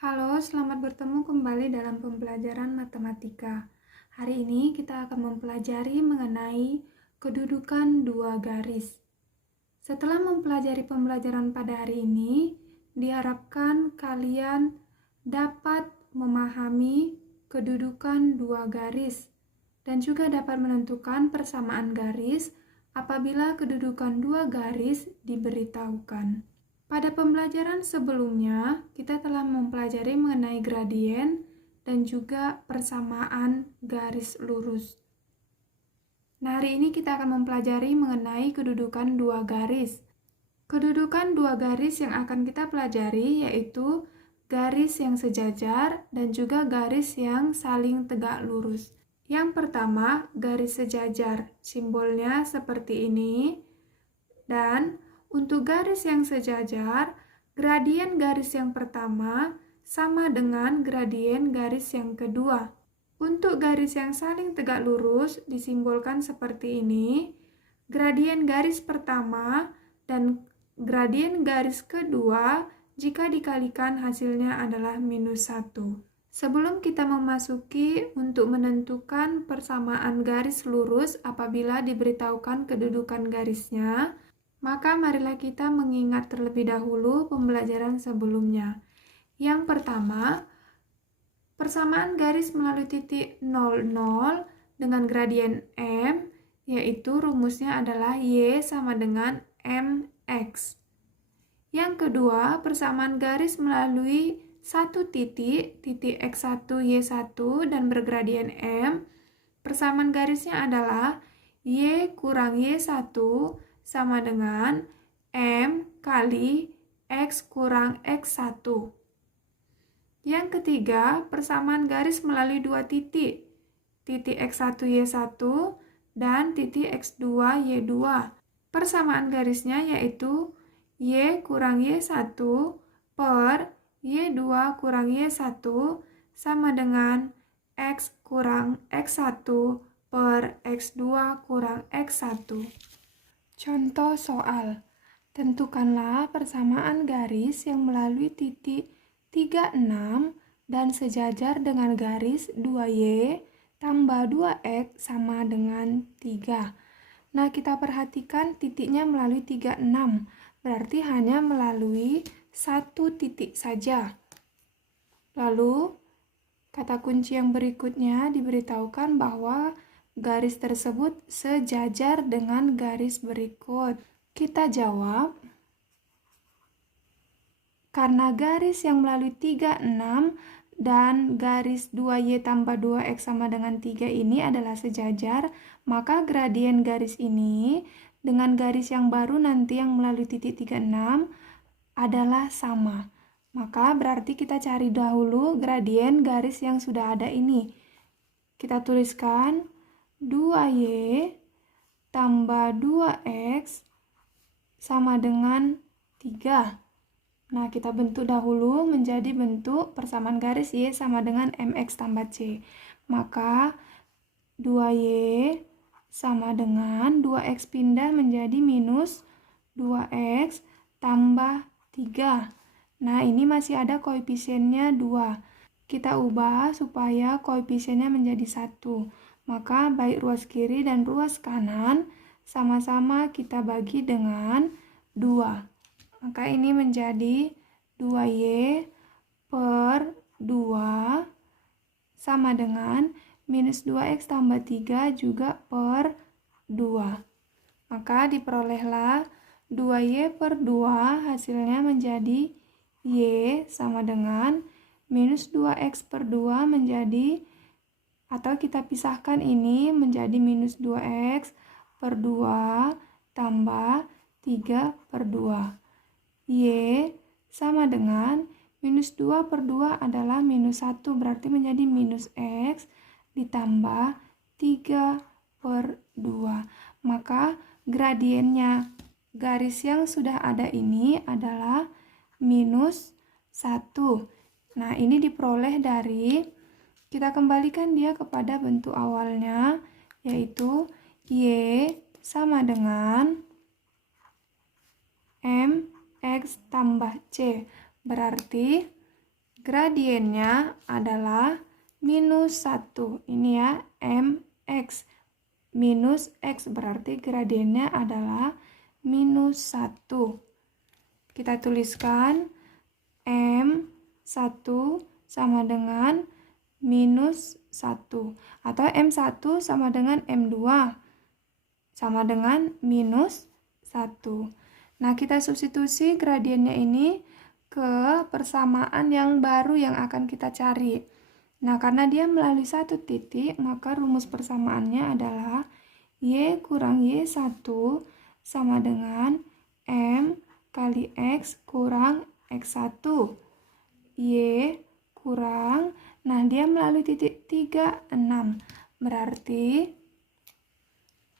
Halo, selamat bertemu kembali dalam pembelajaran matematika. Hari ini kita akan mempelajari mengenai kedudukan dua garis. Setelah mempelajari pembelajaran pada hari ini, diharapkan kalian dapat memahami kedudukan dua garis dan juga dapat menentukan persamaan garis apabila kedudukan dua garis diberitahukan. Pada pembelajaran sebelumnya, kita telah mempelajari mengenai gradien dan juga persamaan garis lurus. Nah, hari ini kita akan mempelajari mengenai kedudukan dua garis. Kedudukan dua garis yang akan kita pelajari yaitu garis yang sejajar dan juga garis yang saling tegak lurus. Yang pertama, garis sejajar. Simbolnya seperti ini. Dan untuk garis yang sejajar, gradien garis yang pertama sama dengan gradien garis yang kedua. Untuk garis yang saling tegak lurus disimbolkan seperti ini. Gradien garis pertama dan gradien garis kedua jika dikalikan hasilnya adalah -1. Sebelum kita memasuki untuk menentukan persamaan garis lurus apabila diberitahukan kedudukan garisnya, maka marilah kita mengingat terlebih dahulu pembelajaran sebelumnya. Yang pertama, persamaan garis melalui titik 00 dengan gradien M, yaitu rumusnya adalah Y sama dengan MX. Yang kedua, persamaan garis melalui satu titik X1, Y1 dan bergradien M. Persamaan garisnya adalah Y kurang Y1 sama dengan M kali X kurang X1. Yang ketiga, persamaan garis melalui dua titik X1, Y1 dan titik X2, Y2. Persamaan garisnya yaitu Y kurang Y1 per Y2 kurang Y1 sama dengan X kurang X1 per X2 kurang X1. Contoh soal, tentukanlah persamaan garis yang melalui titik 36 dan sejajar dengan garis 2Y tambah 2X sama dengan 3. Nah, kita perhatikan titiknya melalui 36, berarti hanya melalui satu titik saja. Lalu, kata kunci yang berikutnya diberitahukan bahwa garis tersebut sejajar dengan garis berikut. Kita jawab, karena garis yang melalui 36 dan garis 2Y tambah 2X sama dengan 3 ini adalah sejajar, maka gradien garis ini dengan garis yang baru nanti yang melalui titik 36 adalah sama. Maka berarti kita cari dahulu gradien garis yang sudah ada ini. Kita tuliskan 2Y tambah 2X sama dengan 3. Nah, kita bentuk dahulu menjadi bentuk persamaan garis Y sama dengan MX tambah C. Maka 2Y sama dengan 2X pindah menjadi minus 2X tambah 3. Nah, ini masih ada koefisiennya 2. Kita ubah supaya koefisiennya menjadi 1. Maka baik ruas kiri dan ruas kanan sama-sama kita bagi dengan 2. Maka ini menjadi 2Y per 2 sama dengan minus 2X tambah 3 juga per 2. Maka diperolehlah 2Y per 2 hasilnya menjadi Y sama dengan minus 2X per 2 menjadi, atau kita pisahkan ini menjadi minus 2X per 2 tambah 3 per 2. Y sama dengan minus 2 per 2 adalah minus 1, berarti menjadi minus X ditambah 3 per 2. Maka gradiennya garis yang sudah ada ini adalah minus 1. Nah, ini diperoleh dari, kita kembalikan dia kepada bentuk awalnya, yaitu Y sama dengan M X tambah C, berarti Gradiennya adalah minus 1. Ini ya, mx. Minus x berarti gradiennya adalah minus 1. Kita tuliskan M1 sama dengan minus 1. Atau M1 sama dengan M2 sama dengan minus 1. Nah, kita substitusi gradiennya ini ke persamaan yang baru yang akan kita cari. Nah, karena dia melalui satu titik, maka rumus persamaannya adalah Y kurang Y1 sama dengan M kali X kurang X1. Y kurang, nah dia melalui titik 3, 6. Berarti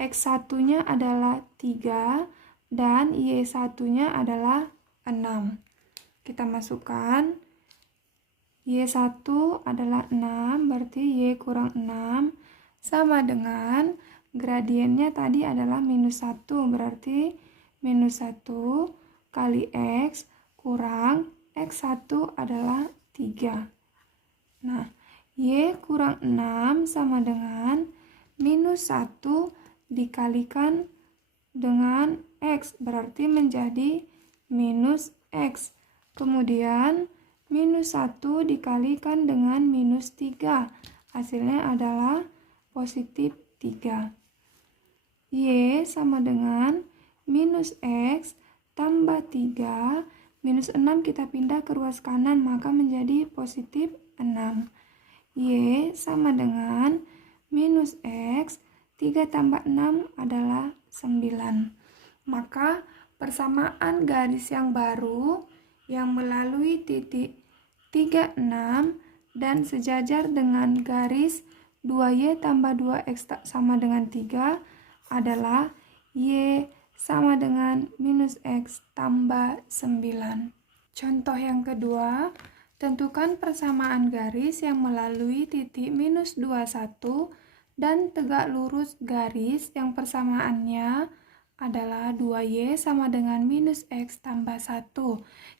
X1-nya adalah 3 dan Y1-nya adalah 6. Kita masukkan Y1 adalah 6, berarti Y kurang 6 sama dengan gradiennya tadi adalah minus 1, berarti minus 1 kali X kurang X1 adalah 3. Nah, Y kurang 6 sama dengan minus 1 dikalikan dengan X, berarti menjadi minus X. Kemudian minus 1 dikalikan dengan minus 3. Hasilnya adalah positif 3. Y sama dengan minus X tambah 3. Minus 6 kita pindah ke ruas kanan, maka menjadi positif 6. Y sama dengan minus X. 3 tambah 6 adalah 9. Maka persamaan garis yang baru yang melalui titik 36 dan sejajar dengan garis 2Y tambah 2X sama dengan 3 adalah Y sama dengan minus X tambah 9. Contoh yang kedua, tentukan persamaan garis yang melalui titik minus 21 dan tegak lurus garis yang persamaannya adalah 2Y sama dengan minus X tambah 1.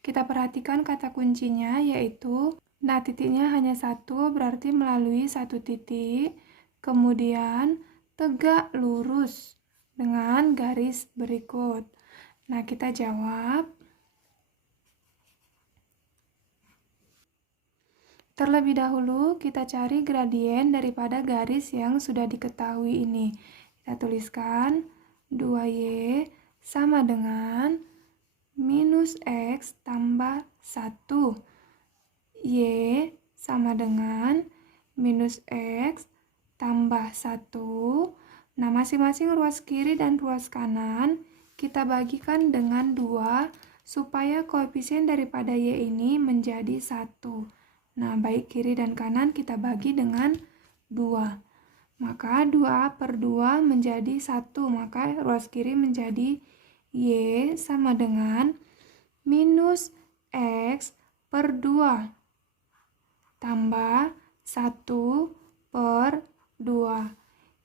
Kita perhatikan kata kuncinya yaitu, nah titiknya hanya 1, berarti melalui satu titik, kemudian tegak lurus dengan garis berikut. Nah, kita jawab. Terlebih dahulu, kita cari gradien daripada garis yang sudah diketahui ini. Kita tuliskan 2Y sama dengan minus X tambah 1. Y sama dengan minus X tambah 1. Nah, masing-masing ruas kiri dan ruas kanan kita bagikan dengan 2 supaya koefisien daripada Y ini menjadi 1. Nah, baik kiri dan kanan kita bagi dengan 2. Maka 2/2 menjadi 1, maka ruas kiri menjadi Y sama dengan minus X per 2 tambah 1/2.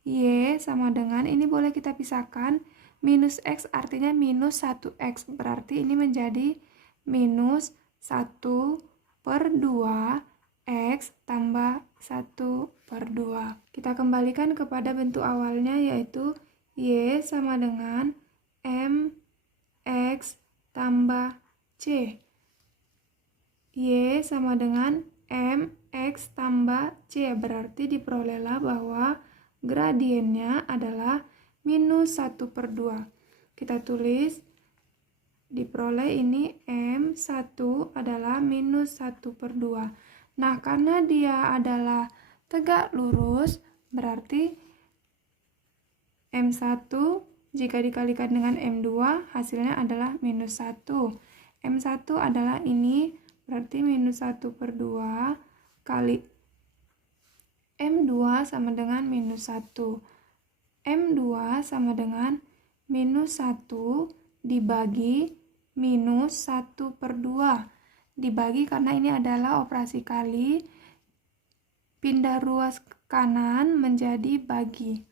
Y sama dengan, ini boleh kita pisahkan, minus X artinya minus 1X, berarti ini menjadi minus 1/2 X tambah 1/2. Kita kembalikan kepada bentuk awalnya yaitu Y sama dengan MX tambah C. Y sama dengan MX tambah C, berarti diperolehlah bahwa gradiennya adalah minus 1/2. Kita tulis, diperoleh ini M1 adalah minus 1/2. Nah, karena dia adalah tegak lurus, berarti M1 jika dikalikan dengan M2 hasilnya adalah minus 1. M1 adalah ini, berarti minus 1/2 kali M2 sama dengan minus 1. M2 sama dengan minus 1 dibagi minus 1/2. Dibagi karena ini adalah operasi kali, pindah ruas kanan menjadi bagi.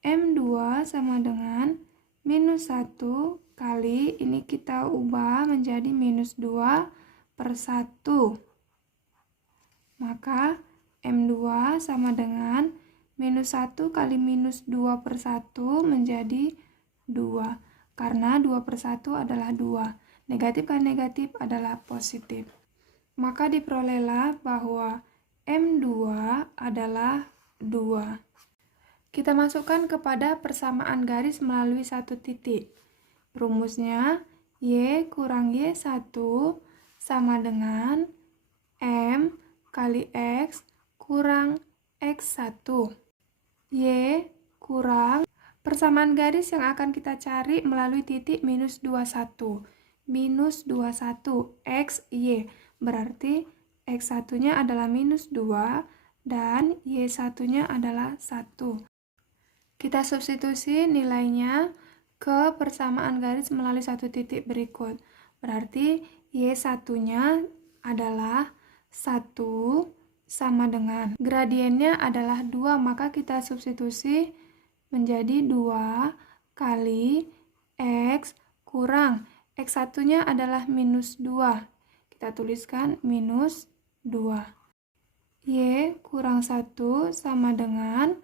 M2 sama dengan minus 1 kali, ini kita ubah menjadi minus 2 per 1. Maka M2 sama dengan minus 1 kali minus 2 per 1 menjadi 2. Karena 2 per 1 adalah 2. Negatif kali negatif adalah positif. Maka diperolehlah bahwa M2 adalah 2. Kita masukkan kepada persamaan garis melalui satu titik. Rumusnya Y kurang Y1 sama dengan M kali X kurang X1. Y kurang persamaan garis yang akan kita cari melalui titik minus 21. Minus 21 X, Y. Berarti X1-nya adalah minus 2 dan Y1-nya adalah 1. Kita substitusi nilainya ke persamaan garis melalui satu titik berikut. Berarti Y1-nya adalah 1 sama dengan gradiennya adalah 2, maka kita substitusi menjadi 2 kali X kurang X1-nya adalah minus 2. Kita tuliskan minus 2. Y kurang 1 sama dengan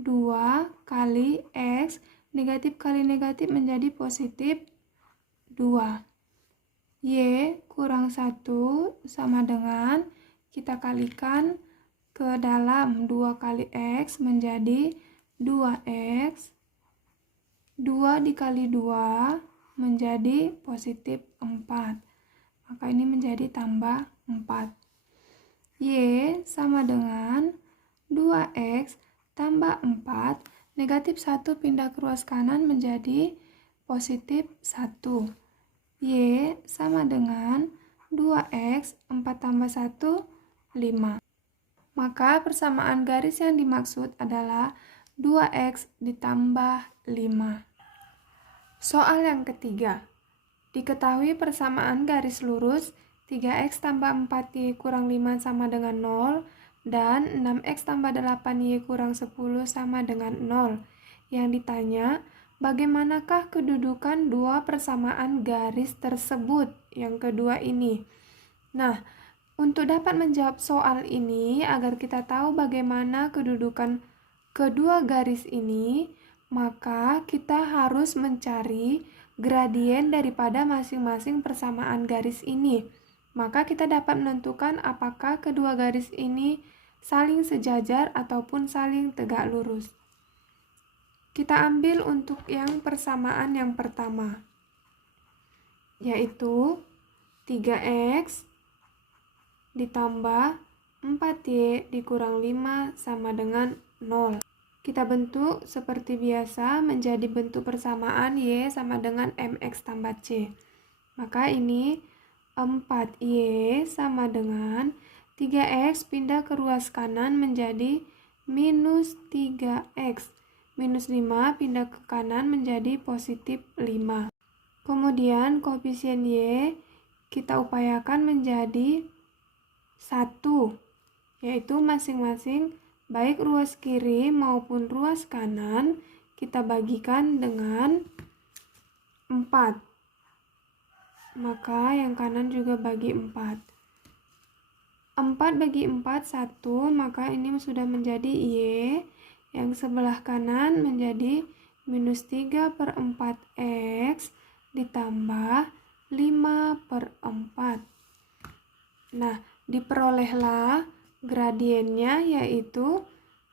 2 kali X, negatif kali negatif menjadi positif 2. Y kurang 1 sama dengan, kita kalikan ke dalam 2 kali X menjadi 2X. 2 dikali 2 menjadi positif 4. Maka ini menjadi tambah 4. Y sama dengan 2X tambah 4, negatif 1 pindah ke ruas kanan menjadi positif 1. Y sama dengan 2X, 4 tambah 1, 5. Maka persamaan garis yang dimaksud adalah 2X ditambah 5. Soal yang ketiga. Diketahui persamaan garis lurus 3X tambah 4Y kurang 5 sama dengan 0 dan 6X tambah 8Y kurang 10 sama dengan 0. Yang ditanya, bagaimanakah kedudukan dua persamaan garis tersebut? Yang kedua ini. Nah, untuk dapat menjawab soal ini, agar kita tahu bagaimana kedudukan kedua garis ini, maka kita harus mencari gradien daripada masing-masing persamaan garis ini. Maka kita dapat menentukan apakah kedua garis ini saling sejajar ataupun saling tegak lurus. Kita ambil untuk yang persamaan yang pertama, yaitu 3X ditambah 4Y dikurang 5 sama dengan 0. Kita bentuk seperti biasa menjadi bentuk persamaan Y sama dengan MX tambah C. Maka ini 4Y sama dengan 3X pindah ke ruas kanan menjadi minus 3X. Minus 5 pindah ke kanan menjadi positif 5. Kemudian koefisien Y kita upayakan menjadi 1, yaitu masing-masing baik ruas kiri maupun ruas kanan kita bagikan dengan 4. Maka yang kanan juga bagi 4. 4 bagi 4, 1, maka ini sudah menjadi Y. Yang sebelah kanan menjadi minus 3 per 4X ditambah 5 per 4. Nah, diperolehlah gradiennya yaitu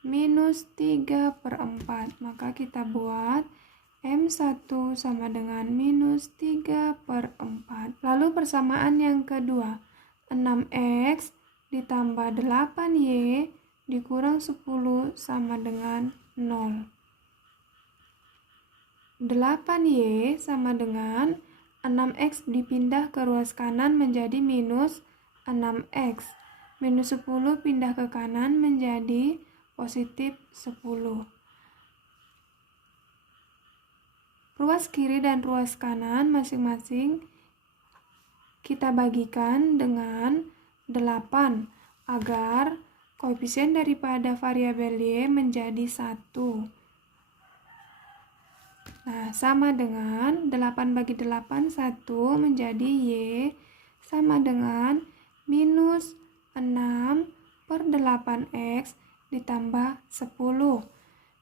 minus 3 per 4. Maka kita buat M1 sama dengan minus 3 per 4. Lalu persamaan yang kedua, 6X ditambah 8Y dikurang 10 sama dengan 0. 8Y sama dengan 6X dipindah ke ruas kanan menjadi minus 6X. Minus 10 pindah ke kanan menjadi positif 10. Ruas kiri dan ruas kanan masing-masing kita bagikan dengan 8 agar koefisien daripada variabel Y menjadi 1. Nah, sama dengan 8 bagi 8, 1 menjadi Y sama dengan minus 6 per 8x ditambah 10.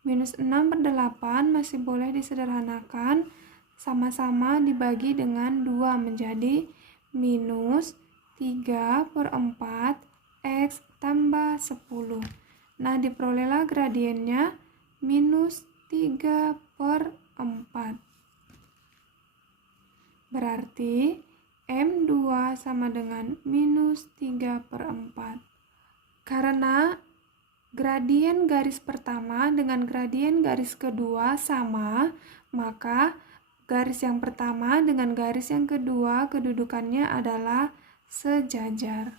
Minus 6 per 8 masih boleh disederhanakan, sama-sama dibagi dengan 2 menjadi minus 3 per 4 x tambah 10. Nah, diperolehlah gradiennya minus 3 per 4. Berarti M2 sama dengan minus 3 per 4. Karena gradien garis pertama dengan gradien garis kedua sama, maka garis yang pertama dengan garis yang kedua kedudukannya adalah sejajar.